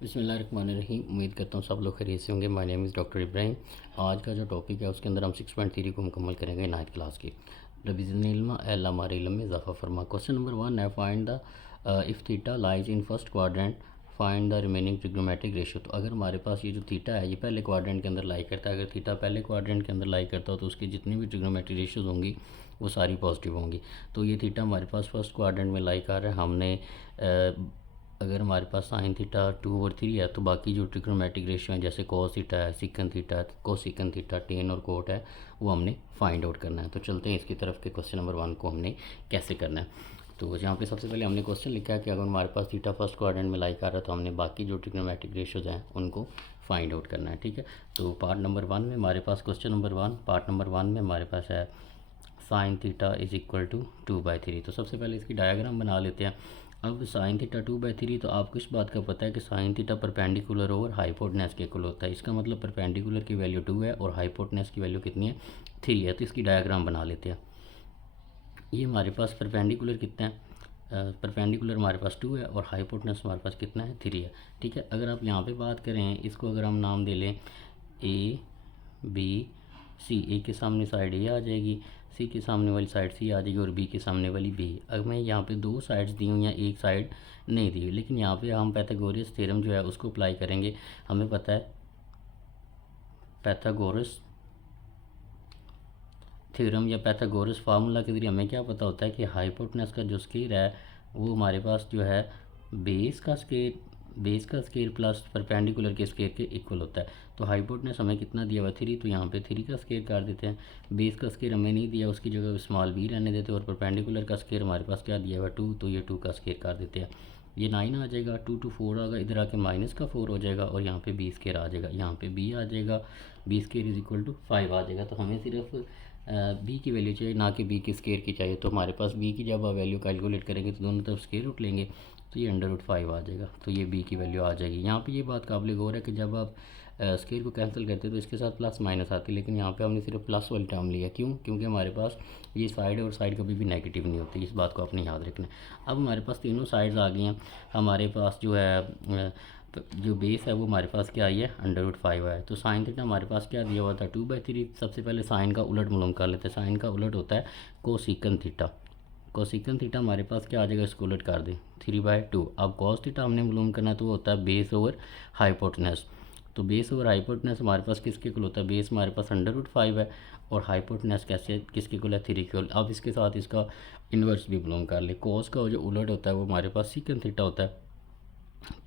बिस्मिल्लाहिर्रहमानिर्रहीम। उम्मीद करता हूँ सब लोग खैरियत से होंगे। My name is doctor Ibrahim. आज का जो टॉपिक है उसके अंदर हम 6.3 को मुकम्मल करेंगे 9th क्लास की। रिवीजन इल्म हमारे इल्म में इजाफा फरमा। क्वेश्चन नंबर 1 है find the if theta lies in first quadrant find the remaining trigonometric ratio. तो अगर हमारे पास ये जो थीटा है ये पहले क्वाड्रेंट के अंदर लाई करता है, अगर थीटा पहले क्वाड्रेंट के अंदर लाई करता हो तो उसकी जितनी भी ट्रिग्नोमेट्रिक रेशियोज होंगी वो सारी पॉजिटिव होंगी। तो ये थीटा हमारे पास फर्स्ट क्वाड्रेंट में लाई कर रहा है। हमने अगर हमारे पास साइन थीटा 2/3 है तो बाकी जो ट्रिग्नोमेट्रिक रेशियो हैं जैसे कोस थीटा है, सिकन थीटा है, कोसिकन थीटा, टेन और कोट है वो हमने फाइंड आउट करना है। तो चलते हैं इसकी तरफ के क्वेश्चन नंबर 1 को हमने कैसे करना है। तो यहाँ पे सबसे पहले हमने क्वेश्चन लिखा है कि अगर हमारे पास थीटा फर्स्ट क्वाड्रेंट में लाई कर रहा है तो हमने बाकी जो ट्रिग्नोमेट्रिक रेशियोज हैं उनको फाइंड आउट करना है। ठीक है, तो पार्ट नंबर 1 में हमारे पास क्वेश्चन नंबर 1 पार्ट नंबर 1 में हमारे पास है sine theta is equal to 2/3। तो सबसे पहले इसकी डायग्राम बना लेते हैं। अब साइन थीटा 2/3, तो आपको इस बात का पता है कि sine theta perpendicular over hypotenuse के इक्वल होता है। इसका मतलब परपेंडिकुलर की वैल्यू 2 है और हाइपोटेनस की वैल्यू कितनी है, 3 है। तो इसकी डायग्राम बना लेते हैं। ये हमारे पास परपेंडिकुलर कितना है, परपेंडिकुलर हमारे पास 2 है और हाइपोटेनस हमारे पास कितना है, 3 है। ठीक है, अगर आप यहाँ पे बात करें इसको, अगर हम नाम दे लें ए बी सी, ए के सामने साइड ए आ जाएगी, सी के सामने वाली साइड सी आ जाएगी और बी के सामने वाली बी। अब मैं यहाँ पे दो साइड्स दी हुई हैं, एक साइड नहीं दी हुई, लेकिन यहाँ पे हम पैथागोरस थ्योरम जो है उसको अप्लाई करेंगे। हमें पता है पैथागोरस थ्योरम या पैथागोरस फार्मूला के ज़रिए हमें क्या पता होता है कि हाइपोटेनस का जो स्क्वायर है वो हमारे पास जो है बेस का स्क्वायर प्लस परपेंडिकुलर के स्क्वायर के इक्वल होता है। तो हाइपोटेनस हमें कितना दिया हुआ 3, तो यहाँ पे 3 का स्क्वायर कर देते हैं। बेस का स्क्वायर हमें नहीं दिया, उसकी जगह स्मॉल बी रहने देते हैं और परपेंडिकुलर का स्क्वायर हमारे पास क्या दिया हुआ 2, तो ये 2 का स्क्वायर कर देते हैं। ये 9 आ जाएगा, 2 to 4 आएगा, इधर आके माइनस का 4 हो जाएगा और यहाँ पे बी स्क्वायर आ जाएगा, यहाँ पे बी आ जाएगा, B square is equal to 5 आ जाएगा। तो हमें सिर्फ बी की वैल्यू चाहिए, ना कि बी के स्क्वायर की चाहिए। तो हमारे पास बी की जब आप वैल्यू कैलकुलेट करेंगे तो दोनों तरफ स्क्वायर रूट लेंगे तो ये √5 आ जाएगा। तो ये बी की वैल्यू आ जाएगी। यहाँ पे ये बात काबिल गौर है कि जब आप स्क्वायर को कैंसिल करते हैं तो इसके साथ प्लस माइनस आती है, लेकिन यहाँ पे हमने सिर्फ प्लस वाली टर्म लिया। क्यों? क्योंकि हमारे पास ये साइड और साइड कभी भी नेगेटिव नहीं होती। इस बात को आपने याद रखना है। अब हमारे पास तीनों साइड्स आ गई हैं। हमारे पास जो है जो बेस है वो हमारे पास क्या आई है, √5 है। तो साइन थीटा हमारे पास क्या दिया हुआ था, 2/3। सबसे पहले साइन का उलट मालूम कर लेते हैं। साइन का उलट होता है कोसिकन थीटा। कोसिकन थीटा हमारे पास क्या आ जाएगा, इसको उलट कर दें 3/2। अब कॉस थीटा हमने मालूम करना है तो वो होता है बेस ओवर हाइपोटेनस। तो बेस ओवर हाइपोटेनस हमारे पास किसके इक्वल होता है, बेस हमारे पास √5 है और हाइपोटेनस कैसे किसके इक्वल है, 3 के इक्वल। अब इसके साथ इसका इन्वर्स भी मालूम कर ले। कॉस का जो उलट होता है वो हमारे पास सिकन थीटा होता है।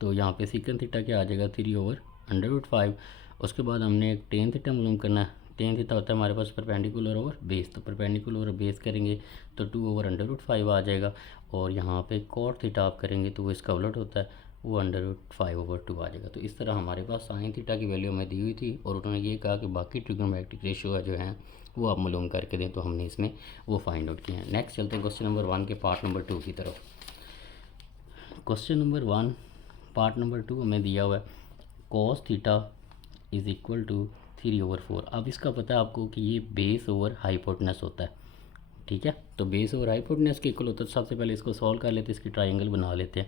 तो यहाँ पे सिकन थीटा क्या आ जाएगा, 3/√5। उसके बाद हमने एक टेन थीटा मालूम करना है। टेन थीटा होता है हमारे पास परपेंडिकुलर ओवर बेस। तो परपेंडिकुलर ओवर बेस करेंगे तो 2/√5 आ जाएगा। और यहाँ पे कॉट थीटा आप करेंगे तो वो इसका उलट होता है, वो √5/2 आ जाएगा। तो इस तरह हमारे पास साइन थीटा की वैल्यू हमें दी हुई थी और उन्होंने ये कहा कि बाकी ट्रिग्नोमेट्रिक रेशियो जो हैं वो आप मालूम करके दें, तो हमने इसमें वो फाइंड आउट किए हैं। नेक्स्ट चलते हैं क्वेश्चन नंबर 1 के पार्ट नंबर 2 की तरफ। क्वेश्चन नंबर 1 पार्ट नंबर 2 हमें दिया हुआ है cos theta is equal to 3/4। अब इसका पता है आपको कि ये बेस ओवर हाइपोटेनस होता है। ठीक है, तो बेस ओवर हाइपोटेनस के इक्वल होता है। तो सबसे पहले इसको सॉल्व कर लेते हैं, इसकी ट्राइंगल बना लेते हैं।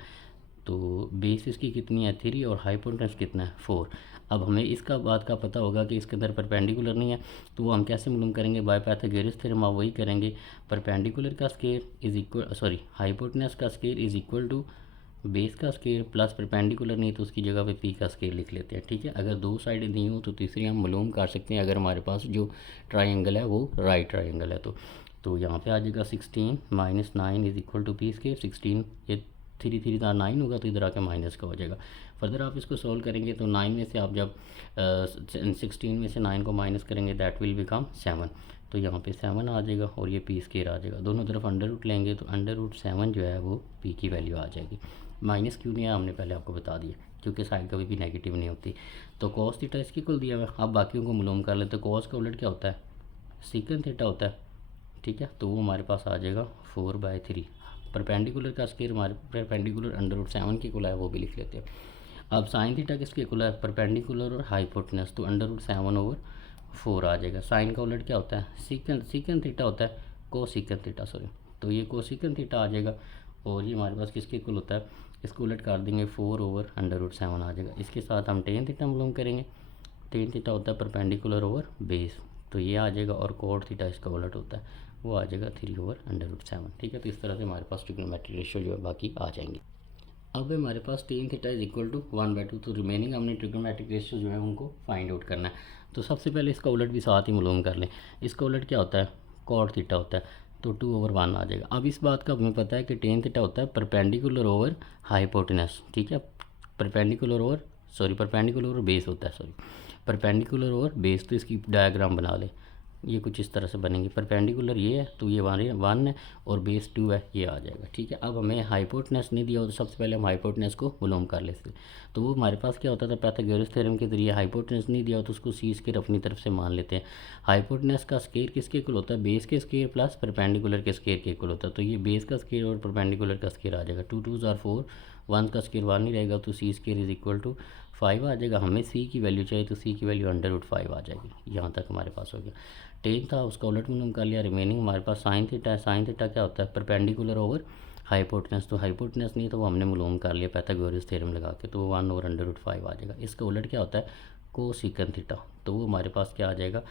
तो बेस इसकी कितनी है, 3 और हाइपोटेनस कितना है, 4। अब हमें इसका बात का पता होगा कि इसके अंदर परपेंडिकुलर नहीं है, तो वो हम कैसे मालूम करेंगे, बाय पाइथागोरस थ्योरम आप वही करेंगे। परपेंडिकुलर का square is equal, sorry hypotenuse का square is equal to base का स्केयर प्लस परपेंडिकुलर नहीं तो उसकी जगह पे पी का स्केयर लिख लेते हैं। ठीक है, अगर दो साइडें दी हो तो तीसरी हम मालूम कर सकते हैं अगर हमारे पास जो ट्राइंगल है वो राइट ट्राइंगल है। तो यहाँ पे आ जाएगा 16 - 9 is equal to P square. 16 ये 3 3 9 होगा तो इधर आके माइनस का हो जाएगा। फर्दर आप इसको सॉल्व करेंगे तो 9 में से आप जब 16 में से 9 को माइनस करेंगे दैट विल बिकम 7। तो यहाँ पे 7 आ जाएगा और ये पी स्केयर आ जाएगा। दोनों तरफ अंडर रूट लेंगे तो √7 जो है वो पी की वैल्यू आ जाएगी। माइनस क्यों नहीं है हमने पहले आपको बता दिया, क्योंकि साइड कभी भी नेगेटिव नहीं होती। तो कॉस थीटा इसकी कुल दिया हुआ है। अब बाकियों को मालूम कर लेते। कॉस का उलट क्या होता है, सीकन थीटा होता है। ठीक है, तो वो हमारे पास आ जाएगा 4/3। परपेंडिकुलर का स्क्वायर हमारे परपेंडिकुलर √7 की कुल है, वो भी लिख लेते हैं। अब साइन थीटा किसके कुल है, परपेंडिकुलर और हाइपोटेनस, तो √7/4 आ जाएगा। साइन का उलट क्या होता है, सीकन थीटा होता है, कोसिकन थीटा सॉरी। तो ये कोसिकन थीटा आ जाएगा और ये हमारे पास किसके इक्वल होता है, इसको उलट कर देंगे 4/√7 आ जाएगा। इसके साथ हम टेन थीटा मालूम करेंगे। टेन थीटा होता है परपेंडिकुलर ओवर बेस, तो ये आ जाएगा, और कोड थीटा इसका उलट होता है, वो आ जाएगा 3/√7। ठीक है, तो इस तरह से हमारे पास ट्रिग्नोमेट्रिक रेशियो जो है बाकी आ जाएंगे। अब हमारे पास tan theta is equal to 1/2, तो रिमेनिंग हमने ट्रिग्नोमेट्रिक रेशियो जो है उनको फाइंड आउट करना है। तो सबसे पहले इसका उलट भी साथ ही मालूम कर लें। इसका उलट क्या होता है, कॉट थीटा होता है, तो 2/1 आ जाएगा। अब इस बात का हमें पता है कि टेन थीटा होता है परपेंडिकुलर ओवर हाइपोटेनस। ठीक है, परपेंडिकुलर ओवर बेस होता है, परपेंडिकुलर ओवर बेस। तो इसकी डायग्राम बना ले, ये कुछ इस तरह से बनेंगे। परपेंडिकुलर ये है, तो ये 1 है, और बेस 2 है, ये आ जाएगा। ठीक है, अब हमें हाइपोटेनस नहीं दिया हो, तो सबसे पहले हम हाइपोटेनस को मालूम कर लेते। तो वो हमारे पास क्या होता था, पाइथागोरस थ्योरम के जरिए हाइपोटेनस नहीं दिया हो तो उसको सी स्क्वायर अपनी तरफ से मान लेते हैं। हाइपोटेनस का स्क्वायर किसके इक्वल होता है, बेस के स्क्वायर प्लस परपेंडिकुलर के स्क्वायर के इक्वल होता है। तो ये बेस का स्क्वायर और परपेंडिकुलर का स्क्वायर आ जाएगा। 2 2 ज़ार 4, 1 का स्क्वायर 1 ही रहेगा, तो सी स्क्वायर इज इक्वल टू 5 आ जाएगा। हमें सी की वैल्यू चाहिए, तो सी की वैल्यू √5 आ जाएगी। यहाँ तक हमारे पास हो गया। टेन था, उसका उलट मालूम कर लिया। रिमेनिंग हमारे पास साइन थीटा है। साइन थीटा क्या होता है, परपेंडिकुलर ओवर हाइपोटेनस। तो हाइपोटेनस नहीं, तो वो हमने मालूम कर लिया पाइथागोरस थ्योरम लगा के, तो वो 1/√5 आ जाएगा। इसका उलट क्या होता है, कोसेकेंट थीटा, तो वो हमारे पास क्या आ जाएगा,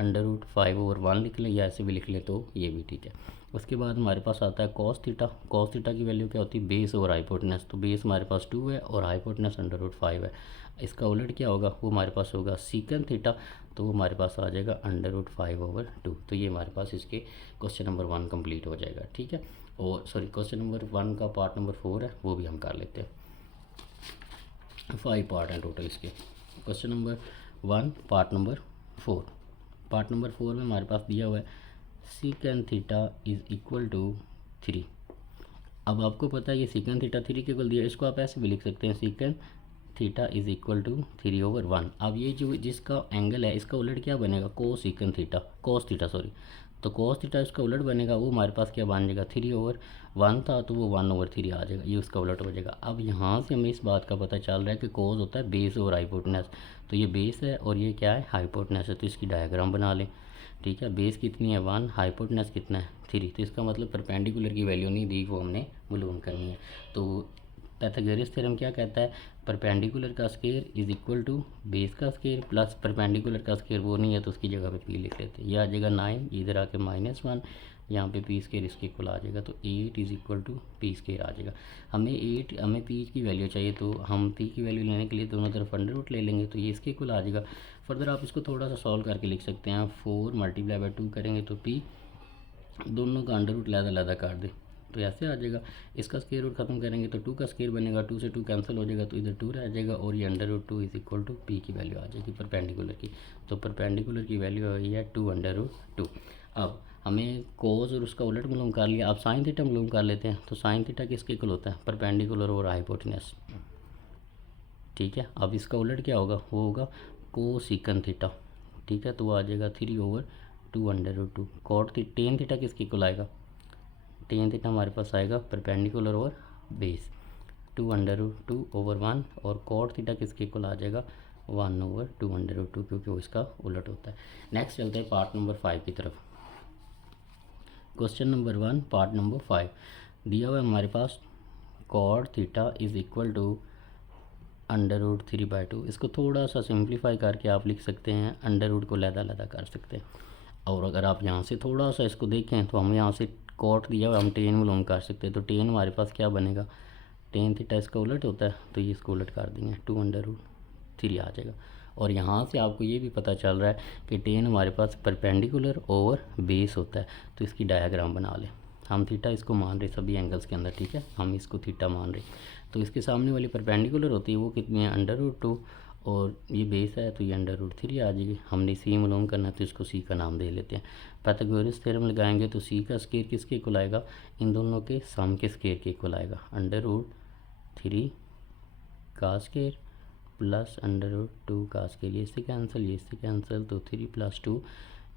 √5/1 लिख लें, या ऐसे भी लिख लें तो ये भी ठीक है। उसके बाद हमारे पास आता है कॉस थीटा। कॉस थीटा की वैल्यू क्या होती है, बेस ओवर हाइपोटेनस। तो बेस हमारे पास 2 है और हाइपोटेनस √5 है। इसका उलट क्या होगा, वो हमारे पास होगा सीकेंट थीटा, तो वो हमारे पास आ जाएगा √5/2। तो ये हमारे पास इसके क्वेश्चन नंबर 1 कंप्लीट हो जाएगा। ठीक है, और क्वेश्चन नंबर 1 का पार्ट नंबर 4 है, वो भी हम कर लेते हैं। 5 पार्ट हैं टोटल इसके। Question number 1 part number 4। Part number 4 में हमारे पास दिया हुआ है secant theta is equal to 3। अब आपको पता है ये सीकेंट थीटा 3 के इक्वल दिया, इसको आप ऐसे भी लिख सकते हैं, secant theta is equal to 3/1। अब ये जो जिसका एंगल है, इसका उलट क्या बनेगा, कोस थीटा। तो कोस थीटा इसका उलट बनेगा, वो हमारे पास क्या बन जाएगा, 3/1 था, तो वो 1/3 आ जाएगा, ये उसका उलट हो जाएगा। अब यहाँ से हमें इस बात का पता चल रहा है कि कोस होता है बेस ओवर हाइपोटेनस। तो ये बेस है और ये क्या है, हाइपोटेनस है। तो इसकी डायग्राम बना लें। ठीक है, बेस कितनी है 1, हाइपोटेनस कितना है 3। तो इसका मतलब परपेंडिकुलर की वैल्यू नहीं दी, वो हमने मालूम करनी है। तो पाइथागोरस थ्योरम क्या कहता है, परपेंडिकुलर का square is equal to base का स्क्वायर प्लस परपेंडिकुलर का स्क्वायर, वो नहीं है तो उसकी जगह पे पी लिख लेते हैं। ये आ जाएगा 9, इधर आके -1, यहाँ पे पी स्क्वायर इसके इक्वल आ जाएगा, तो 8 is equal to P square आ जाएगा। हमें पी की वैल्यू चाहिए, तो हम पी की वैल्यू लेने के लिए दोनों तरफ √ ले लेंगे, तो ये इसके इक्वल आ जाएगा। फर्दर आप इसको थोड़ा सा सॉल्व करके लिख सकते हैं। 4 × 2 करेंगे तो पी, दोनों का √ लहदा कर दे, तो ऐसे आ जाएगा। इसका स्क्वायर रूट खत्म करेंगे तो 2 का स्क्वायर बनेगा, 2 से 2 कैंसिल हो जाएगा, तो इधर 2 रह जाएगा, और ये √2 इज इक्वल टू पी की वैल्यू आ जाएगी परपेंडिकुलर की। तो परपेंडिकुलर की वैल्यू आई है 2/2। अब हमें कोस और उसका उलट मालूम कर लिया, अब साइन थीटा मालूम कर लेते हैं। तो साइन थीटा किसके इक्वल होता है, परपेंडिकुलर और हाइपोटेनस। ठीक है, अब इसका उलट क्या होगा, वो होगा कोसेकेंट थीटा। ठीक है, तो वो आ जाएगा 3/2/2। टेन थीटा किसके इक्वल आएगा, टेन थीटा हमारे पास आएगा परपेंडिकुलर और बेस 2/2/1, और कॉट थीटा किसके इक्वल आ जाएगा 1/2/2, क्योंकि वो इसका उलट होता है। नेक्स्ट चलते हैं पार्ट नंबर 5 की तरफ। क्वेश्चन नंबर 1 पार्ट नंबर 5 दिया हुआ है हमारे पास, cot theta is equal to √3/2। इसको थोड़ा सा सिंप्लीफाई करके आप लिख सकते हैं, √ को लहदा कर सकते हैं। और अगर आप यहाँ से थोड़ा सा इसको देखें, तो हम यहाँ से कॉट दिया हुआ हम टेन मालूम कर सकते हैं। तो टेन हमारे पास क्या बनेगा, टेन थीटा इसका उलट होता है, तो ये इसको उलट कर देंगे, 2/3 आ जाएगा। और यहाँ से आपको ये भी पता चल रहा है कि टेन हमारे पास परपेंडिकुलर ओवर बेस होता है। तो इसकी डायग्राम बना लें। हम थीटा इसको मान रहे सभी एंगल्स के अंदर, ठीक है, हम इसको थीटा मान रहे। तो इसके सामने वाली परपेंडिकुलर होती है, वो कितनी है, √2, और ये बेस है, तो ये √3 आ जाएगी। हमने सी मालूम करना है, तो इसको सी का नाम दे लेते हैं। पाइथागोरस थ्योरम लगाएंगे तो सी का स्क्वायर किसके इक्वल आएगा, इन दोनों के सम के स्क्वायर के इक्वल आएगा, √3 का स्क्वायर प्लस √2 का स्क्वायर। ये इससे कैंसिल, तो 3 + 2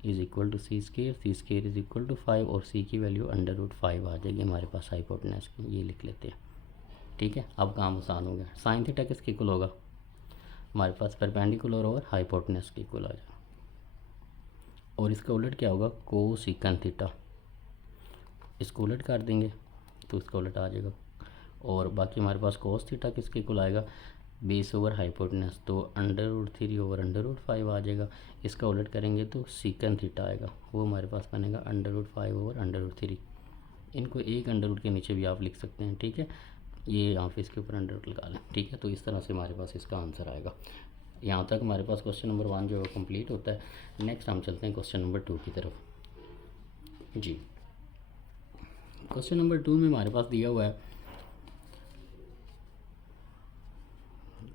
is equal to C square is equal to 5, और सी की वैल्यू √5 आ जाएगी हमारे पास हाइपोटेनस की, ये लिख लेते हैं। ठीक है, अब काम आसान हो गया। साइन थीटा किसके इक्वल होगा, हमारे पास परपेंडिकुलर और हाइपोटेनस के इक्वल आ जाएगा। और इसका उलट क्या होगा, कोसेकेंट थीटा। इसको उलट कर देंगे तो इसका उलट आ जाएगा और बाकी हमारे पास कोस थीटा किसके इक्वल आएगा, बेस ओवर हाइपोटेनस, तो √3 ओवर √5 आ जाएगा। इसका उलट करेंगे तो सीकन थीटा आएगा, वो हमारे पास बनेगा √5 ओवर √3। इनको एक अंडर रूट के नीचे भी आप लिख सकते हैं, ठीक है। ये यहाँ पे इसके ऊपर अंडर रूट लगा लें, ठीक है। तो इस तरह से हमारे पास इसका आंसर आएगा। यहाँ तक हमारे पास क्वेश्चन नंबर 1 जो है कंप्लीट होता है। नेक्स्ट हम चलते हैं क्वेश्चन नंबर 2 की तरफ। जी, क्वेश्चन नंबर 2 में हमारे पास दिया हुआ है,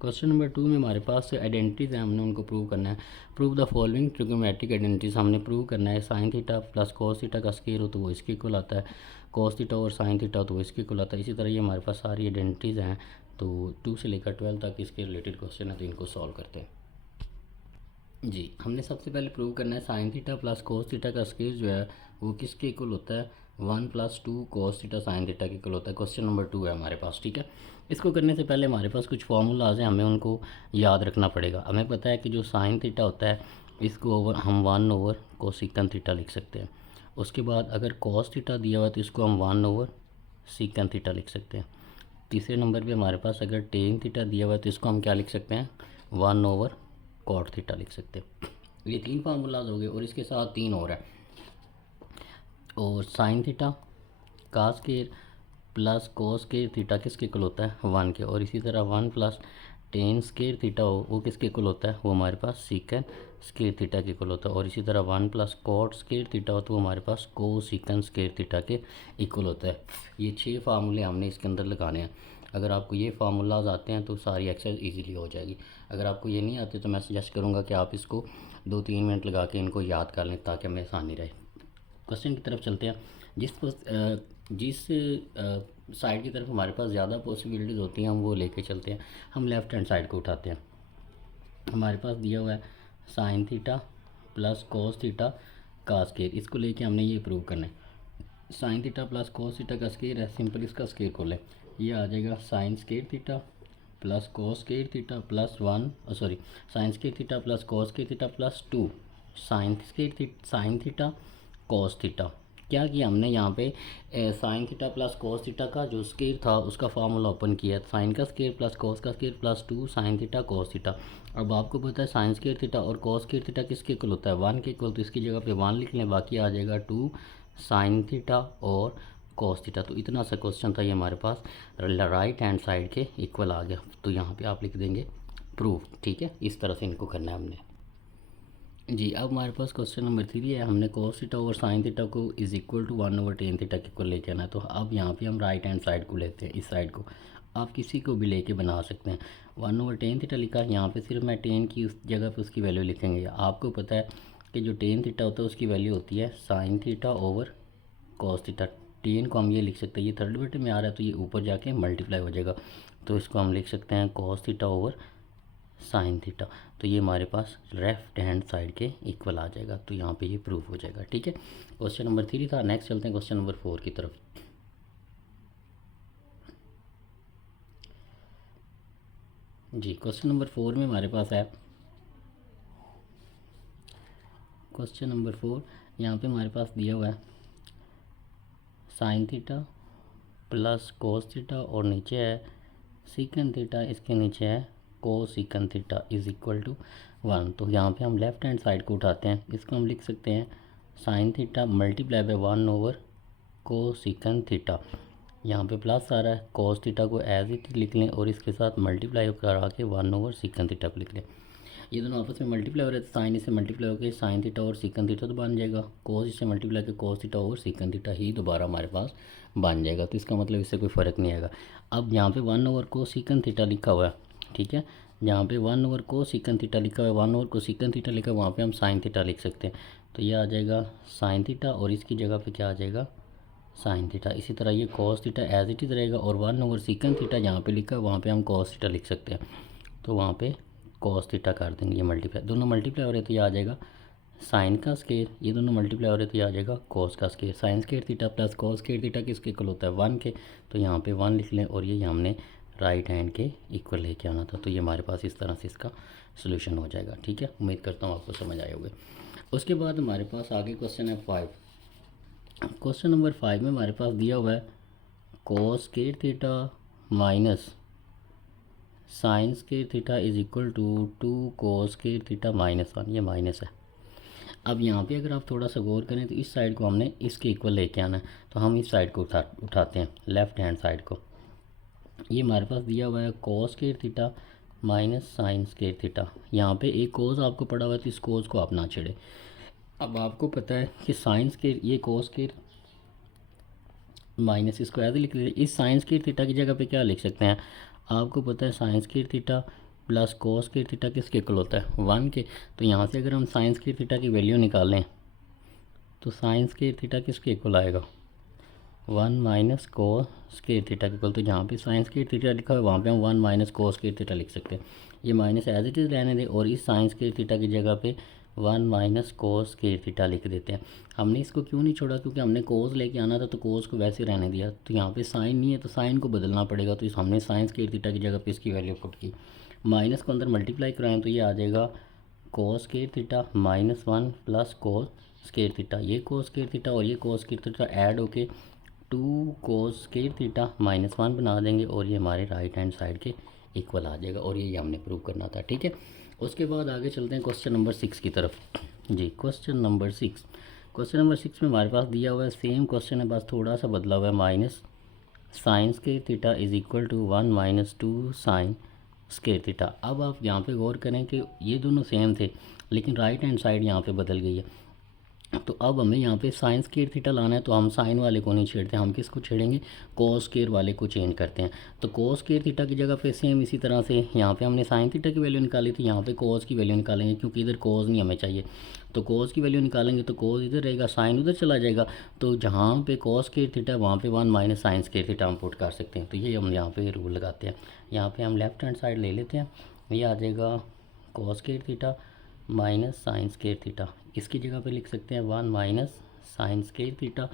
क्वेश्चन नंबर 2 में हमारे पास आइडेंटिटीज़ हैं, हमने उनको प्रूव करना है। Prove the following trigonometric identities हमने प्रूव करना है। Sine theta plus cos theta का स्क्वायर हो तो वो इसके इक्वल आता है, कोस थीटा और साइन थीटा हो तो वो इसके इक्वल आता है। इसी तरह ये हमारे पास सारी आइडेंटिटीज़ हैं। तो 2 से लेकर 12 तक इसके रिलेटेड क्वेश्चन है, तो इनको सॉल्व करते हैं। जी, हमने सबसे पहले प्रूव करना है sine theta plus cos theta का स्क्वायर जो है वो किसके इक्वल होता है, 1 + 2 कोस थीटा साइन थीटा के इक्वल होता है। क्वेश्चन नंबर 2 है हमारे पास, ठीक है। इसको करने से पहले हमारे पास कुछ फार्मूलाज हैं, हमें उनको याद रखना पड़ेगा। हमें पता है कि जो साइन थीटा होता है इसको हम 1 ओवर कोसिकन थीटा लिख सकते हैं। उसके बाद अगर कॉस थीटा दिया हुआ है तो इसको हम 1 ओवर सीकन थीटा लिख सकते हैं। तीसरे नंबर पे हमारे पास अगर टेन थीटा दिया हुआ है तो इसको हम क्या लिख सकते हैं, 1 ओवर कॉट थीटा लिख सकते हैं। ये 3 फार्मूलाज हो गए और इसके साथ 3 और है। और साइन थीटा का square plus cos square theta किसके इक्वल होता है, 1 के। और इसी तरह 1 + टेन स्क्वायर थीटा हो वो किसके इक्वल होता है, वो हमारे पास सीकन स्क्वायर थीटा के इक्वल होता है। और इसी तरह 1 + कॉट स्क्वायर थीटा हो तो वो हमारे पास कोसिकन स्क्वायर थीटा के इक्वल होता है। ये 6 फार्मूले हमने इसके अंदर लगाने हैं। अगर आपको ये फार्मूलाज आते हैं तो सारी एक्सरसाइज इजीली हो जाएगी। अगर आपको ये नहीं आते तो मैं सजेस्ट करूँगा कि आप इसको 2-3 मिनट लगा के इनको याद कर लें ताकि हमें आसानी रहे। क्वेश्चन की तरफ चलते हैं। जिस साइड की तरफ हमारे पास ज़्यादा पॉसिबिलिटीज़ होती हैं हम वो लेके चलते हैं। हम लेफ़्ट हैंड साइड को उठाते हैं। हमारे पास दिया हुआ है sine theta plus cos theta का स्क्वायर, इसको लेके हमने ये प्रूव करना है। Sine theta plus cos theta का स्क्वायर है, सिंपल इसका स्क्वायर खोलें, ये आ जाएगा sign square theta plus cos square theta plus sign square theta plus cos square theta plus 2 sign theta cos theta. क्या किया हमने यहाँ पे sign theta plus cos theta का जो स्क्वायर था उसका फार्मूला ओपन किया, साइन का स्क्वायर प्लस कोस का square plus 2 sign theta cos theta. अब आपको पता है साइन स्क्वायर थीटा और कोस स्क्वायर थीटा किसके इक्वल होता है, 1 के इक्वल, तो इसकी जगह पे 1 लिख लें, बाकी आ जाएगा 2 साइन थीटा और कोस थीटा। तो इतना सा क्वेश्चन था ये हमारे पास, राइट हैंड साइड के इक्वल आ गया। तो यहाँ पे आप लिख देंगे प्रूफ, ठीक है। इस तरह से इनको करना है हमने। जी, अब हमारे पास क्वेश्चन नंबर 3 है। हमने कोस थीटा और साइन थीटा को is equal to 1 over tan theta के इक्वल लेके आना है। तो अब यहाँ पे हम राइट हैंड साइड को लेते हैं, इस साइड को आप किसी को भी लेके बना सकते हैं। 1 ओवर टेन थीटा लिखा है, यहाँ पे सिर्फ मैं टेन की उस जगह पे उसकी वैल्यू लिखेंगे। आपको पता है कि जो टेन थीटा होता है उसकी वैल्यू होती है sine theta over cos theta. Ten को हम ये लिख सकते हैं, ये थर्ड बेटे में आ रहा है तो ये ऊपर जाके मल्टीप्लाई हो जाएगा, तो इसको हम लिख सकते हैं cos theta over sign theta. तो ये हमारे पास लेफ्ट हैंड साइड के इक्वल आ जाएगा। तो यहाँ पे ये प्रूफ हो जाएगा, ठीक है। क्वेश्चन नंबर 3 था। नेक्स्ट चलते हैं क्वेश्चन नंबर 4 की तरफ। जी, क्वेश्चन नंबर 4 में हमारे पास है, क्वेश्चन नंबर 4 यहाँ पे हमारे पास दिया हुआ है sine theta plus cos theta और नीचे है सीकन थीटा, इसके नीचे है cosecant theta is equal to 1। तो यहाँ पे हम लेफ्ट हैंड साइड को उठाते हैं, इसको हम लिख सकते हैं sine theta multiply by 1 over कोसिकन theta. यहाँ पे प्लस आ रहा है, कोस थीटा को एज इट लिख लें और इसके साथ मल्टीप्लाई करा के 1 ओवर सीकन थीटा को लिख लें। ये दोनों आपस में मल्टीप्लाई हो रहे हैं, साइन इससे मल्टीप्लाई होकर साइन थीटा और सीकन थीटा तो बन जाएगा, कोस इससे मल्टीप्लाई के कोस थीटा और सीकन थीटा ही दोबारा हमारे पास बन जाएगा। तो इसका मतलब इससे कोई फ़र्क नहीं आएगा। अब यहाँ पे 1 ओवर को सीकन थीटा लिखा हुआ है, ठीक है। जहाँ पे 1 ओवर को सीकन थीटा लिखा हुआ है, 1 ओवर को सीकन थीटा लिखा है, वहाँ पे हम साइन थीटा लिख सकते हैं। तो ये आ जाएगा साइन थीटा और इसकी जगह पे क्या आ जाएगा साइन थीटा। इसी तरह ये cos theta as it is रहेगा और 1 ओवर सीकन थीटा जहाँ पे लिखा है वहाँ पे हम कॉस थीटा लिख सकते हैं। तो वहाँ पे कॉस थीटा कर देंगे, ये मल्टीप्लाई, दोनों मल्टीप्लाई हो रहे तो ये आ जाएगा साइन का स्क्वायर, ये दोनों मल्टीप्लाई हो रहे तो ये आ जाएगा कॉस का square. Sign square theta plus cos square theta किसके इक्वल होता है 1 के, तो यहाँ पे 1 लिख लें और ये हमने राइट हैंड के इक्वल लेके आना था। तो ये हमारे पास इस तरह से इसका सोल्यूशन हो जाएगा, ठीक है। उम्मीद करता हूँ आपको समझ आए होंगे। उसके बाद हमारे पास आगे क्वेश्चन है 5। क्वेश्चन नंबर 5 में हमारे पास दिया हुआ है cos square theta minus sine square theta is equal to 2 cos square theta -1, ये माइनस है। अब यहाँ पे अगर आप थोड़ा सा गौर करें तो इस साइड को हमने इसके इक्वल लेके आना है, तो हम इस साइड को उठाते हैं, लेफ़्ट हैंड साइड को। ये हमारे पास दिया हुआ है cos square theta minus sine square theta. यहाँ पे एक कोस आपको पड़ा हुआ है तो इस कोस को आप ना छेड़े। अब आपको पता है कि साइन स्क्वायर, ये कोस स्क्वायर माइनस, इसको ऐसे लिख लीजिए। इस साइन स्क्वायर थीटा की जगह पे क्या लिख सकते हैं, आपको पता है sine square theta plus cos square theta किसके इक्वल होता है, 1 के। तो यहाँ से अगर हम साइन स्क्वायर थीटा की वैल्यू निकालें तो साइन स्क्वायर थीटा किसके इक्वल आएगा, 1 माइनस कोस स्क्वायर थीटा के इक्वल। तो जहाँ पे साइन स्क्वायर थीटा लिखा है वहाँ पे हम 1 माइनस कोस स्क्वायर थीटा लिख सकते हैं। ये माइनस एज इट इज़ रहने दें और इस साइन स्क्वायर थीटा की जगह पे 1 माइनस कोस स्क्वायर थीटा लिख देते हैं। हमने इसको क्यों नहीं छोड़ा, क्योंकि हमने कोस लेके आना था तो कोस को वैसे रहने दिया। तो यहाँ पे साइन नहीं है तो साइन को बदलना पड़ेगा, तो इस हमने साइन स्क्वायर थीटा की जगह पे इसकी वैल्यू पुट की। माइनस को अंदर मल्टीप्लाई कराएं तो ये आ जाएगा कोस square theta -1 plus cos square theta. ये कोस स्क्वायर थीटा और ये कोस स्क्वायर थीटा ऐड होके 2 कोस स्क्वायर थीटा -1 बना देंगे और ये हमारे राइट हैंड साइड के इक्वल आ जाएगा। और ये हमने प्रूव करना था, ठीक है। उसके बाद आगे चलते हैं क्वेश्चन नंबर 6 की तरफ। जी, क्वेश्चन नंबर 6 में हमारे पास दिया हुआ है सेम क्वेश्चन है, बस थोड़ा सा बदला हुआ है। Minus sine square theta is equal to 1 minus 2 sine square theta. अब आप यहाँ पे गौर करें कि ये दोनों सेम थे लेकिन राइट हैंड साइड यहाँ पे बदल गई है। तो अब हमें यहाँ पे साइन स्क्वायर थीटा लाना है, तो हम साइन वाले को नहीं छेड़ते, हम किसको छेड़ेंगे, कोस स्क्वायर वाले को चेंज करते हैं। तो कोस स्क्वायर थीटा की जगह पे सेम इसी तरह से यहाँ पे हमने साइन थीटा की वैल्यू निकाली थी, यहाँ पे कोस की वैल्यू निकालेंगे क्योंकि इधर कोस नहीं हमें चाहिए। तो कोस की वैल्यू निकालेंगे तो कोस इधर रहेगा, साइन उधर चला जाएगा। तो जहाँ पे कोस स्क्वायर थीटा वहाँ पे 1 माइनस साइन स्क्वायर थीटा हम पुट कर सकते हैं। तो ये हम यहाँ पे रूल लगाते हैं। यहाँ पे हम लेफ्ट हैंड साइड ले लेते हैं, ये आ जाएगा कोस square theta minus sine square theta. इसकी जगह पे लिख सकते हैं 1 minus sine square theta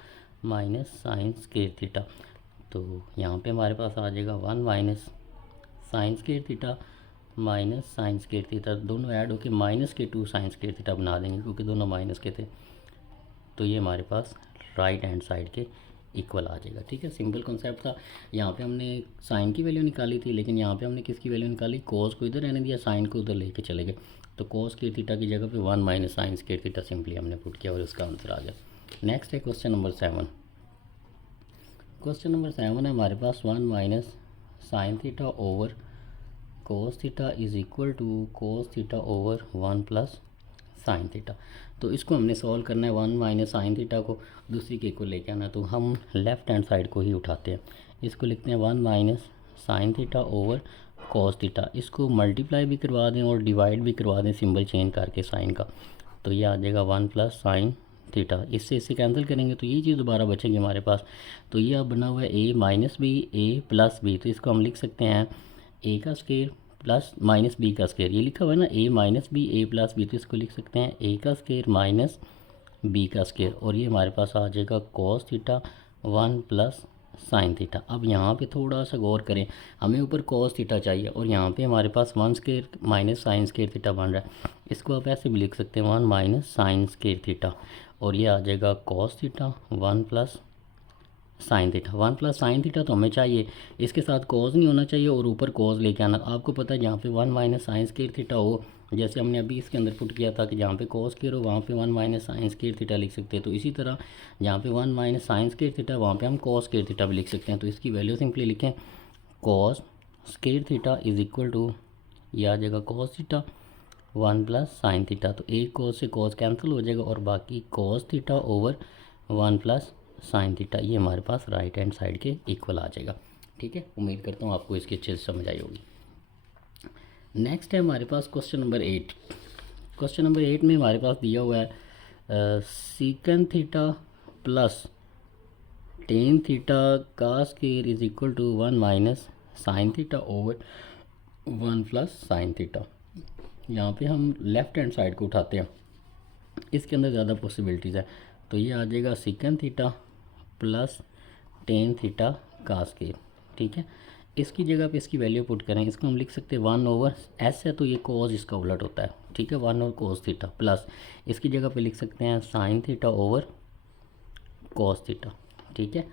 minus sine square theta. तो यहाँ पे हमारे पास आ जाएगा 1 minus sine square theta minus sine square theta, दोनों ऐड होकर माइनस के 2 साइन स्क्वायर थीटा बना देंगे क्योंकि दोनों माइनस के थे। तो ये हमारे पास राइट हैंड साइड के इक्वल आ जाएगा, ठीक है। सिंपल कॉन्सेप्ट था। यहाँ पे हमने साइन की वैल्यू निकाली थी लेकिन यहाँ पे हमने किसकी वैल्यू निकाली, कोस को इधर रहने दिया, साइन को उधर लेके चले गए। तो कोस स्क्वायर थीटा की जगह पे 1 minus sine square theta simply हमने पुट किया और उसका आंसर आ गया। नेक्स्ट है क्वेश्चन नंबर 7। क्वेश्चन नंबर 7 है हमारे पास 1 minus sine theta over cos theta is equal to cos theta over 1 plus sine theta. तो इसको हमने सॉल्व करना है, 1 माइनस साइन थीटा को दूसरी के को लेके आना, तो हम लेफ़्ट हैंड साइड को ही उठाते हैं। इसको लिखते हैं 1 minus sine theta over cos theta. इसको मल्टीप्लाई भी करवा दें और डिवाइड भी करवा दें सिंबल चेंज करके साइन का, तो ये आ जाएगा 1 प्लस साइन थीटा। इससे कैंसिल करेंगे तो ये चीज़ दोबारा बचेगी हमारे पास। तो ये अब बना हुआ है ए माइनस बी ए प्लस बी, तो इसको हम लिख सकते हैं ए का स्क्वायर प्लस माइनस बी का स्क्वायर। ये लिखा हुआ है ना ए माइनस बी ए प्लस बी, तो इसको लिख सकते हैं ए का स्क्वायर माइनस बी का स्क्वायर। और ये हमारे पास आ जाएगा cos theta 1 plus sine theta. अब यहाँ पे थोड़ा सा गौर करें, हमें ऊपर कॉस थीटा चाहिए और यहाँ पे हमारे पास 1 square minus sine square theta बन रहा है। इसको आप ऐसे भी लिख सकते हैं 1 माइनस साइन स्क्वायर थीटा और ये आ जाएगा cos theta 1 plus sine theta. 1 plus sine theta तो हमें चाहिए, इसके साथ कॉस नहीं होना चाहिए और ऊपर कॉस लेके आना। आपको पता है जहाँ पे 1 माइनस साइन स्क्वायर थीटा हो, जैसे हमने अभी इसके अंदर पुट किया था कि जहाँ पे कॉस स्क्वायर हो वहाँ पे 1 माइनस साइन स्क्वायर थीटा लिख सकते हैं। तो इसी तरह जहाँ पे 1 माइनस साइन स्क्वायर थीटा वहाँ पे हम कॉस स्क्वायर थीटा भी लिख सकते हैं। तो इसकी वैल्यू सिंपली लिखें cos square theta is equal to, ये आ जाएगा cos theta 1 plus sine theta. तो एक कॉस से कॉस कैंसिल हो जाएगा और बाकी cos theta over 1 plus sine theta, ये हमारे पास राइट हैंड साइड के इक्वल आ जाएगा, ठीक है। उम्मीद करता हूँ आपको इसकी अच्छे से समझ आई होगी। नेक्स्ट है हमारे पास क्वेश्चन नंबर 8। क्वेश्चन नंबर 8 में हमारे पास दिया हुआ है secant theta plus tan theta का square is equal to 1 minus sine theta over 1 plus sine theta. यहाँ पे हम लेफ़्ट हैंड साइड को उठाते हैं, इसके अंदर ज़्यादा पॉसिबिलिटीज़ है। तो ये आ जाएगा sec theta plus tan theta का स्क्वायर, ठीक है। इसकी जगह पे इसकी वैल्यू पुट करें, इसको हम लिख सकते हैं 1 ओवर एस है तो ये कोस इसका उलट होता है, ठीक है, 1 ओवर कोस थीटा प्लस इसकी जगह पे लिख सकते हैं sign theta over cos theta, ठीक है।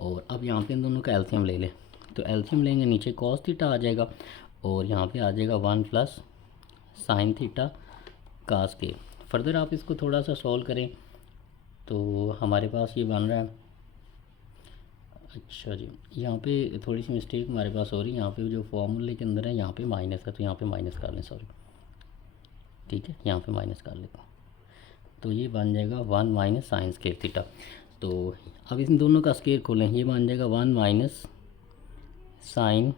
और अब यहाँ पे इन दोनों का एलसीएम ले लें, तो एलसीएम लेंगे, नीचे कॉस थीटा आ जाएगा और यहाँ पे आ जाएगा 1 प्लस साइन थीटा का स्केयर। फर्दर आप इसको थोड़ा सा सॉल्व करें तो हमारे पास ये बन रहा है, अच्छा जी यहाँ पे थोड़ी सी मिस्टेक हमारे पास हो रही है, यहाँ पे जो फॉर्मूले के अंदर है यहाँ पे माइनस है, तो यहाँ पे माइनस कर लें, सॉरी, ठीक है, यहाँ पे माइनस कर लेते हैं, तो ये बन जाएगा 1 माइनस साइन स्केयर थीटा। तो अब इन दोनों का स्केयर खोलें, ये बन जाएगा 1 minus sine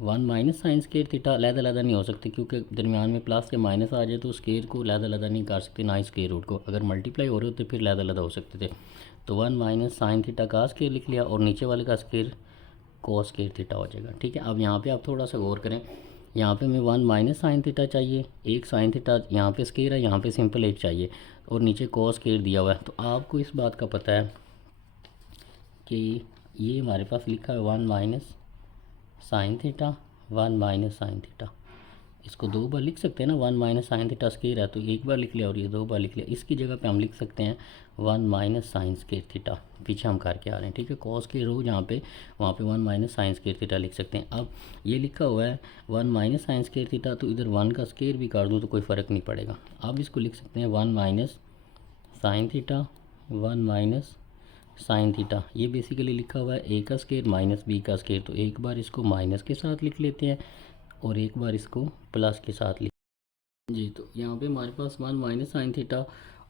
1 minus sine square theta अलग-अलग नहीं हो सकते क्योंकि दरमियान में प्लस के माइनस आ जाए तो स्केयर को अलग-अलग नहीं कर सकते, ना ही स्केयर रूट को। अगर मल्टीप्लाई हो रहे होते फिर अलग-अलग हो सकते थे। तो 1 माइनस साइन थीटा का स्केयर लिख लिया और नीचे वाले का स्केयर कोस स्केयर थीटा हो जाएगा, ठीक है। अब यहाँ पे आप थोड़ा सा गौर करें, यहाँ पे हमें 1 माइनस साइन थीटा चाहिए, एक साइन थीटा यहाँ पे स्केयर है, यहाँ पे सिंपल एक चाहिए और नीचे कोस स्केयर दिया हुआ है। तो आपको इस बात का पता है कि ये हमारे पास लिखा है 1 minus sine theta 1 minus sine theta, इसको दो बार लिख सकते हैं ना, 1 माइनस साइन थीटा स्केयर है तो एक बार लिख लिया और ये दो बार लिख लिया। इसकी जगह पे हम लिख सकते हैं 1 माइनस साइन स्केयर थीटा, पीछे हम करके आ रहे हैं, ठीक है। कॉस के रो जहाँ पे वहाँ पे 1 माइनस साइन स्केयर थीटा लिख सकते हैं। अब ये लिखा हुआ है 1 माइनस साइन स्केयर थीटा, तो इधर 1 का स्केयर भी कर दूँ तो कोई फ़र्क नहीं पड़ेगा। अब इसको लिख सकते हैं 1 minus sine theta 1 minus sine theta, ये बेसिकली लिखा हुआ है ए का स्केयर माइनस बी का स्केयर, तो एक बार इसको माइनस के साथ लिख लेते हैं और एक बार इसको प्लस के साथ लिख जी। तो यहाँ पे हमारे पास 1 माइनस साइन थीटा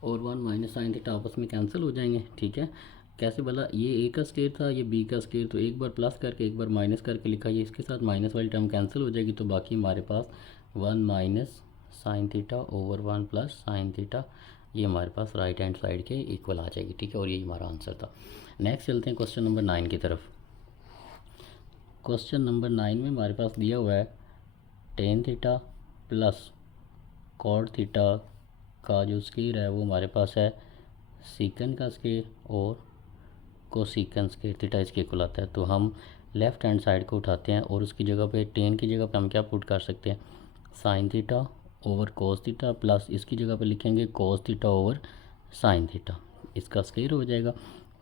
और 1 माइनस साइन थीटा आपस में कैंसिल हो जाएंगे, ठीक है। कैसे भला, ये ए का स्केयर था, ये बी का स्केयर, तो एक बार प्लस करके एक बार माइनस करके लिखा, ये इसके साथ माइनस वाली टर्म कैंसिल हो जाएगी, तो बाकी हमारे पास 1 minus sine theta over 1 plus sine theta, ये हमारे पास राइट हैंड साइड के इक्वल आ जाएगी, ठीक है। और यही हमारा आंसर था। नेक्स्ट चलते हैं क्वेश्चन नंबर 9 की तरफ। क्वेश्चन नंबर 9 में हमारे पास दिया हुआ है tan theta plus cot theta का जो स्केयर है वो हमारे पास है सीकन का स्केयर और कोसीकन स्केयर थीटा इसके इक्वल आता है। तो हम लेफ़्ट हैंड साइड को उठाते हैं और उसकी जगह पे टेन की जगह पे हम क्या पुट कर सकते हैं, sign theta over cos theta plus इसकी जगह पे लिखेंगे कोस थीटा ओवर साइन थीटा, इसका स्केयर हो जाएगा,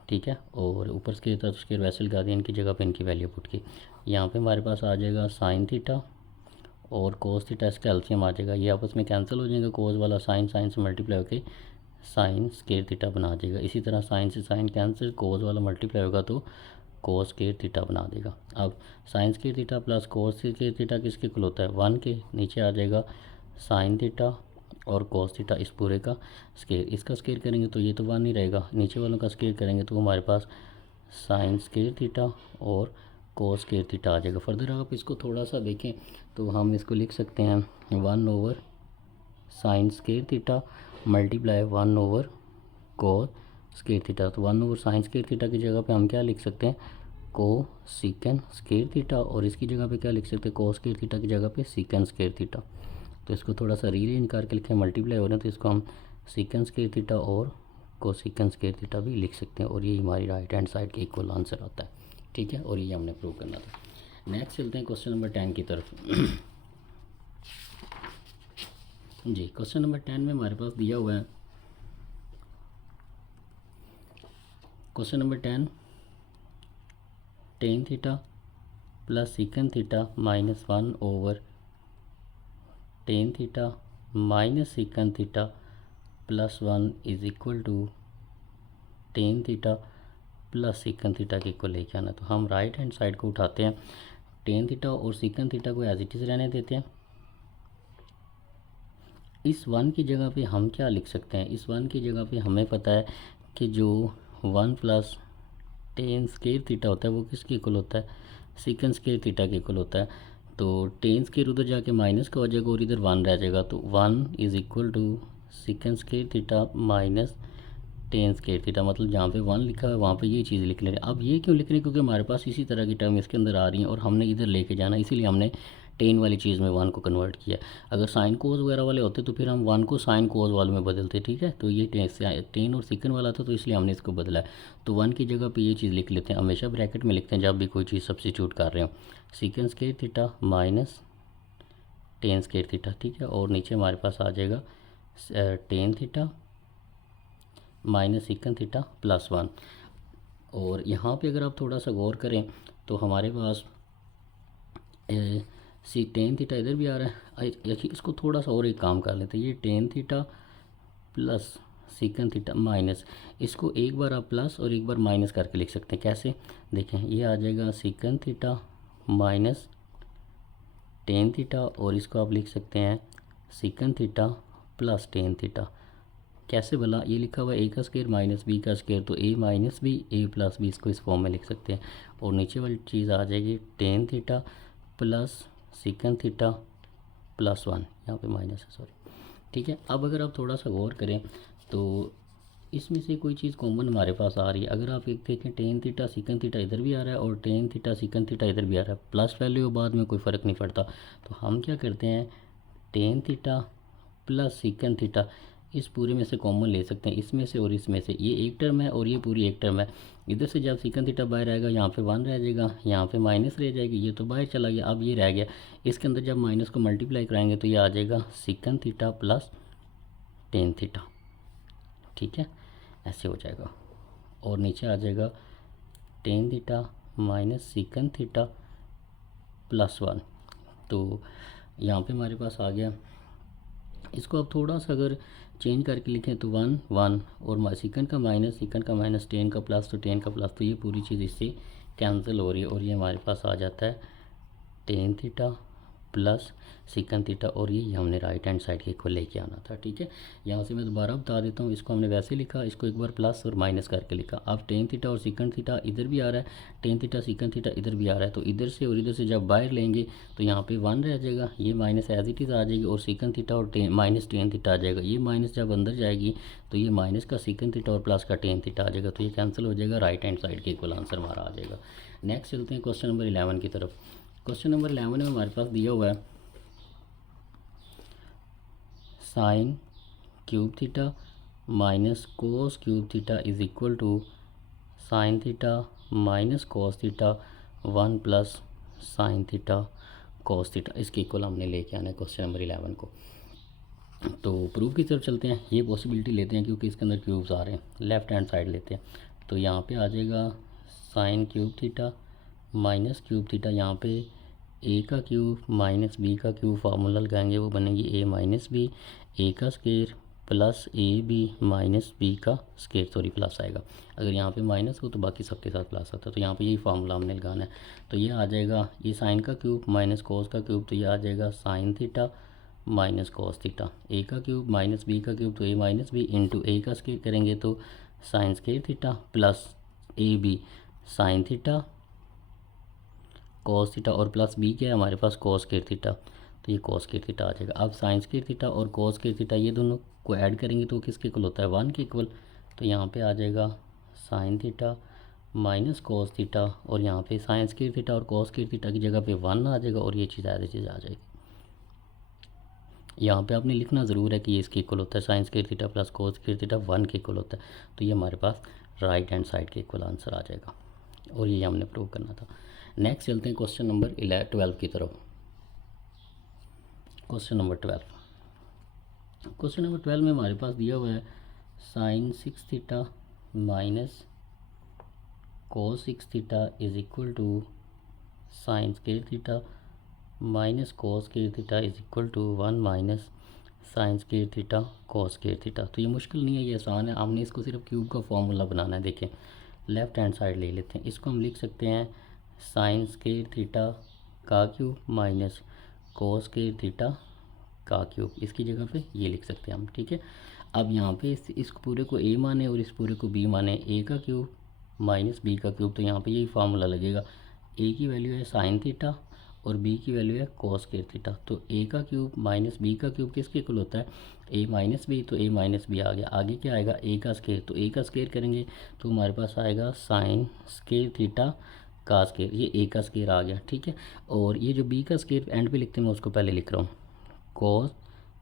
ठीक है। और ऊपर स्केयर था तो स्केयर वैसे लगा दिया, इनकी जगह पे इनकी वैल्यू पुट की। यहाँ पे हमारे पास आ जाएगा साइन थीटा और कोस थीटा, इसका एलसीएम आ जाएगा, ये आपस में कैंसिल हो जाएगा, कोस वाला साइन साइन से मल्टीप्लाई होकर साइन स्केयर थीटा बना देगा। इसी तरह साइन से साइन कैंसिल, कोस वाला मल्टीप्लाई होगा तो कोस स्केयर थीटा बना देगा। अब sign square theta plus cos square theta किसके इक्वल होता है, 1 के। नीचे आ जाएगा साइन थीटा और कोस थीटा, इस पूरे का स्केयर, इसका स्केयर करेंगे तो ये तो 1 ही रहेगा, नीचे वालों का स्केयर करेंगे तो हमारे पास साइन स्केयर थीटा और कोस स्केयर थीटा आ जाएगा। फर्दर आप इसको थोड़ा सा देखें तो हम इसको लिख सकते हैं 1 over sign square theta multiply 1 over cos square theta. तो 1 ओवर साइन स्केयर थीटा की जगह पे हम क्या लिख सकते हैं, को सीकन स्केयर थीटा, और इसकी जगह पे क्या लिख सकते हैं, कोस स्केयर थीटा की जगह पे सीकन स्केयर थीटा। तो इसको थोड़ा सा रीअरेंज करके लिखें, मल्टीप्लाई हो रहे हैं तो इसको हम सीकन स्केयर थीटा और कोसिकन स्केयर थीटा भी लिख सकते हैं, और ये हमारी राइट हैंड साइड के इक्वल आंसर आता है, ठीक है। और ये हमने प्रूव करना था। नेक्स्ट चलते हैं क्वेश्चन नंबर 10 की तरफ। जी, क्वेश्चन नंबर 10 में हमारे पास दिया हुआ है, question number 10 tan theta plus sec theta minus 1 over tan theta minus sec theta plus 1 is equal to tan theta plus sec theta के इक्वल लेके आना। तो हम राइट हैंड साइड को उठाते हैं, टेन थीटा और सीकन थीटा को एज इट इज़ रहने देते हैं। इस 1 की जगह पे हम क्या लिख सकते हैं, इस 1 की जगह पे हमें पता है कि जो 1 प्लस टेन स्केयर थीटा होता है वो किसके इक्वल होता है, सीकन स्केयर थीटा के इक्वल होता है। तो टेन स्केयर उधर जाके माइनस का हो जाएगा और इधर 1 रह जाएगा, तो 1 is equal to sec square theta minus tan square theta. मतलब जहाँ पे 1 लिखा है वहाँ पे ये चीज़ लिख ले रहे हैं। अब ये क्यों लिख रहे हैं, क्योंकि हमारे पास इसी तरह की टर्म इसके अंदर आ रही हैं और हमने इधर लेके जाना, इसीलिए हमने टेन वाली चीज़ में 1 को कन्वर्ट किया। अगर साइन कोस वगैरह वाले होते तो फिर हम 1 को साइन कोस वाले में बदलते, ठीक है। तो ये टेन और सीकन वाला था तो इसलिए हमने इसको बदला है। तो 1 की जगह पे ये चीज़ लिख लेते हैं, हमेशा ब्रैकेट में लिखते हैं जब भी कोई चीज़ सब्स्टिट्यूट कर रहे हो, sec square theta minus tan square theta, ठीक है। और नीचे हमारे पास आ जाएगा tan theta minus sec theta plus 1। और यहाँ पे अगर आप थोड़ा सा गौर करें तो हमारे पास सी टेन थीटा इधर भी आ रहा है। देखिए इसको थोड़ा सा और एक काम कर लेते हैं, ये tan theta plus sec theta minus, इसको एक बार आप प्लस और एक बार माइनस करके लिख सकते हैं। कैसे, देखें ये आ जाएगा sec theta minus tan theta, और इसको आप लिख सकते हैं सीकन थीटा प्लस टेन थीटा। कैसे भला, ये लिखा हुआ है ए का स्क्वायर माइनस बी का स्क्वायर, तो a minus B A plus B, इसको इस फॉर्म में लिख सकते हैं। और नीचे वाली चीज़ आ जाएगी tan theta plus sec theta plus one, यहाँ पे माइनस है सॉरी, ठीक है। अब अगर आप थोड़ा सा गौर करें तो इसमें से कोई चीज़ कॉमन हमारे पास आ रही है। अगर आप एक देखें टेन थीटा सीकन थीटा इधर भी आ रहा है और टेन थीटा सीकन थीटा इधर भी आ रहा है, प्लस वैल्यू बाद में कोई फ़र्क नहीं पड़ता। तो हम क्या करते हैं, ten theta plus sec theta इस पूरे में से कॉमन ले सकते हैं, इसमें से और इसमें से। ये एक टर्म है और ये पूरी एक टर्म है। इधर से जब सीकन थीटा बाहर आएगा यहाँ पे वन रह जाएगा, यहाँ पे माइनस रह जाएगी, ये तो बाहर चला गया, अब ये रह गया। इसके अंदर जब माइनस को मल्टीप्लाई कराएंगे तो ये आ जाएगा sec theta plus tan theta, ठीक है, ऐसे हो जाएगा। और नीचे आ जाएगा tan theta minus sec theta plus one, तो यहाँ पे हमारे पास आ गया। इसको आप थोड़ा सा अगर चेंज करके लिखें तो वन वन, और सीकन का माइनस टेन का प्लस, तो टेन का प्लस, तो ये पूरी चीज़ इससे कैंसिल हो रही है और ये हमारे पास आ जाता है tan theta plus sec theta, और ये हमने राइट हैंड साइड के को लेके आना था, ठीक है। यहाँ से मैं दोबारा बता देता हूँ, इसको हमने वैसे लिखा, इसको एक बार प्लस और माइनस करके लिखा। अब टेन थीटा और सीकन थीटा इधर भी आ रहा है, टेन थीटा सीकन थीटा इधर भी आ रहा है, तो इधर से और इधर से जब बाहर लेंगे तो यहाँ पे वन रह जाएगा, ये माइनस एज इट इज़ आ जाएगी, और सीकन थीटा और माइनस टेन थीटा आ जाएगा। ये माइनस जब अंदर जाएगी तो ये माइनस का सीकन थीटा और प्लस का टेन थीटा आ जाएगा, तो ये कैंसिल हो जाएगा, राइट हैंड साइड के इक्वल आंसर हमारा आ जाएगा। नेक्स्ट चलते हैं क्वेश्चन नंबर 11 की तरफ। क्वेश्चन नंबर 11 में हमारे पास दिया हुआ है sine cube theta minus cos cube theta is equal to sine theta minus cos theta one plus sine theta cos theta, इसके इक्वल हमने लेके आना है क्वेश्चन नंबर 11 को। तो प्रूफ की तरफ चलते हैं, ये पॉसिबिलिटी लेते हैं क्योंकि इसके अंदर क्यूब्स आ रहे हैं, लेफ्ट हैंड साइड लेते हैं। तो यहाँ पे आ जाएगा sine cube theta minus cube theta, यहाँ पे ए का क्यूब माइनस बी का क्यूब फार्मूला लगाएंगे, वो बनेगी ए माइनस बी, ए का स्क्वायर प्लस ए बी माइनस बी का स्क्वायर, सॉरी प्लस आएगा। अगर यहाँ पे माइनस हो तो बाकी सबके साथ प्लस आता है, तो यहाँ पे यही फार्मूला हमने लगाना है। तो ये आ जाएगा, ये साइन का क्यूब माइनस कोस का क्यूब, तो ये आ जाएगा sine theta minus cos theta, a का क्यूब माइनस बी का क्यूब, तो a minus b into a का स्क्वायर करेंगे तो साइन स्क्वायर थीटा प्लस ए b sine theta cos theta, और प्लस बी क्या है हमारे पास कॉस स्क्वायर थीटा, तो ये कॉस स्क्वायर थीटा आ जाएगा। अब साइन स्क्वायर थीटा और कॉस स्क्वायर थीटा ये दोनों को ऐड करेंगे तो किसके इक्वल होता है, वन के इक्वल। तो यहाँ पे आ जाएगा sine theta minus cos theta, और यहाँ पे साइन स्क्वायर थीटा और कॉस स्क्वायर थीटा की जगह पे वन आ जाएगा, और ये चीज़ आ जाएगी। यहाँ पे आपने लिखना ज़रूर है कि ये इसके इक्वल होता है, sine square theta plus cos square theta one के इक्वल होता है, तो ये हमारे पास राइट हैंड साइड के इक्वल आंसर आ जाएगा, और ये हमने प्रूव करना था। नेक्स्ट चलते हैं क्वेश्चन नंबर 12 की तरफ। क्वेश्चन नंबर 12 में हमारे पास दिया हुआ है sine 6 theta minus cos 6 theta is equal to sine square theta minus cos square theta is equal to one minus sine square theta cos square theta. तो ये मुश्किल नहीं है, ये आसान है, हमने इसको सिर्फ क्यूब का फॉर्मूला बनाना है। देखें लेफ्ट हैंड साइड ले लेते हैं, इसको हम लिख सकते हैं साइन स्क्वायर थीटा का cube minus cos square theta का क्यूब, इसकी जगह पे ये लिख सकते हैं हम, ठीक है। अब यहाँ पे इस पूरे को ए माने और इस पूरे को बी माने, ए का क्यूब माइनस बी का क्यूब, तो यहाँ पे यही फार्मूला लगेगा। ए की वैल्यू है साइन थीटा और बी की वैल्यू है कॉस स्क्वायर थीटा, तो ए का क्यूब माइनस बी का क्यूब किसके इक्वल होता है, ए माइनस बी, तो ए माइनस बी आ गया। आगे क्या आएगा, ए का स्क्वायर, तो ए का स्क्वायर करेंगे तो हमारे पास आएगा साइन स्क्वायर थीटा का स्क्वायर, ये ए का स्क्वायर आ गया, ठीक है। और ये जो बी का स्क्वायर एंड पे लिखते हैं, मैं उसको पहले लिख रहा हूँ, कॉस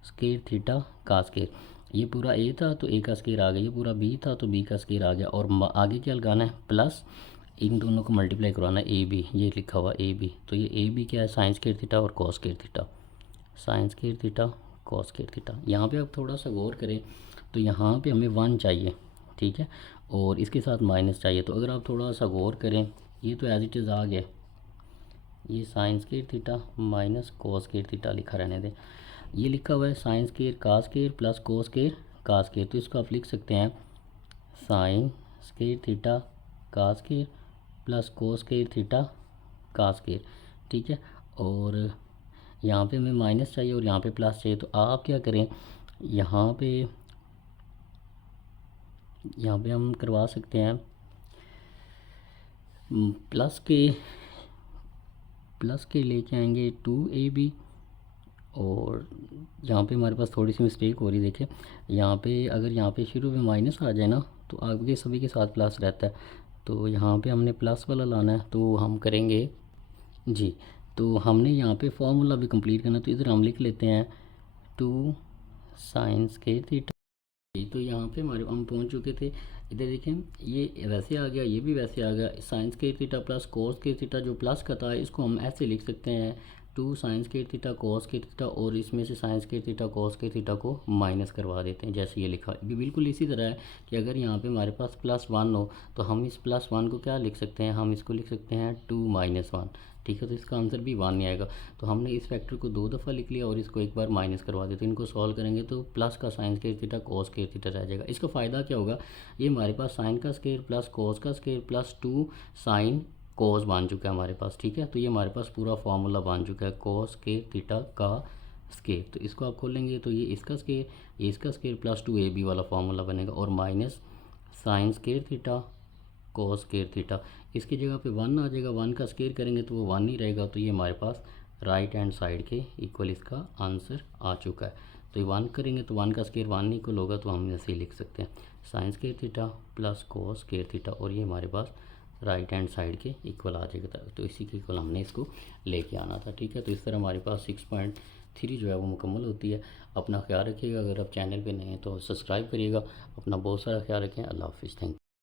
स्क्वायर थीटा का स्क्वायर, ये पूरा ए था तो ए का स्क्वायर आ गया, ये पूरा बी था तो बी का स्क्वायर आ गया, और आगे क्या लगाना है, प्लस इन दोनों को मल्टीप्लाई करवाना है, ए बी, ये लिखा हुआ ए बी, तो ये ए बी क्या है, साइन स्क्वायर थीटा और cos square theta, sign square theta cos square theta. यहाँ पे आप थोड़ा सा गौर करें तो यहाँ पे हमें वन चाहिए, ठीक है। और इसके साथ माइनस चाहिए, तो अगर आप थोड़ा सा गौर करें, ये तो एज इट इज़ आ गया, ये sine square theta minus cos square theta लिखा रहने दें। ये लिखा हुआ है sine square cos square plus cos square cos square, तो इसको आप लिख सकते हैं sine square theta cos square plus cos square theta cos square, ठीक है। और यहाँ पे हमें माइनस चाहिए और यहाँ पे प्लस चाहिए, तो आप क्या करें, यहाँ पे हम करवा सकते हैं प्लस के लेके आएंगे 2ab, और यहाँ पे हमारे पास थोड़ी सी मिस्टेक हो रही है, देखिए यहाँ पे अगर यहाँ पे शुरू में माइनस आ जाए ना तो आगे सभी के साथ प्लस रहता है, तो यहाँ पे हमने प्लस वाला लाना है, तो हम करेंगे जी। तो हमने यहाँ पे फॉर्मूला भी कंप्लीट करना, तो इधर हम लिख लेते हैं 2 साइन स्क्वायर थीटा। तो यहाँ पे हमारे हम पहुँच चुके थे, इधर देखें ये वैसे आ गया, ये भी वैसे आ गया। Sign square theta plus cos square theta जो प्लस का था, इसको हम ऐसे लिख सकते हैं 2 sine square theta cos square theta, और इसमें से sign square theta cos square theta को माइनस करवा देते हैं, जैसे ये लिखा है। ये बिल्कुल इसी तरह है कि अगर यहाँ पे हमारे पास +1 हो तो हम इस +1 को क्या लिख सकते हैं, हम इसको लिख सकते हैं 2 - 1, ठीक है। तो इसका आंसर भी 1 ही आएगा। तो हमने इस फैक्टर को 2 दफ़ा लिख लिया और इसको एक बार माइनस करवा दिया, तो इनको सॉल्व करेंगे तो प्लस का sign square theta cos square theta रह जाएगा। इसका फ़ायदा क्या होगा, ये हमारे पास साइन का स्क्वायर प्लस कोस का स्क्वायर प्लस 2 साइन कोस बन चुका है हमारे पास, ठीक है। तो ये हमारे पास पूरा फार्मूला बन चुका है कोस स्क्वायर थीटा का स्क्वायर। तो इसको आप खोलेंगे तो ये इसका स्क्वायर, ये इसका स्क्वायर प्लस 2ab वाला फार्मूला बनेगा, और minus sine square theta cos square theta, इसकी जगह पे 1 आ जाएगा, 1 का स्क्वायर करेंगे तो वो 1 ही रहेगा। तो ये हमारे पास राइट हैंड साइड के इक्वल इसका आंसर आ चुका है। तो ये 1 करेंगे तो 1 का स्क्वायर 1 इक्वल होगा, तो हम ऐसे ही लिख सकते हैं sine square theta plus cos square theta, और ये हमारे पास राइट हैंड साइड के इक्वल आ जाएगा। तो इसी के इक्वल हमने इसको लेके आना था, ठीक है। तो इस तरह हमारे पास 6.3 जो है वो मुकम्मल होती है। अपना ख्याल रखिएगा, अगर आप चैनल पे नए हैं तो सब्सक्राइब करिएगा। अपना बहुत सारा ख्याल रखें। अल्लाह हाफिज़, थैंक यू।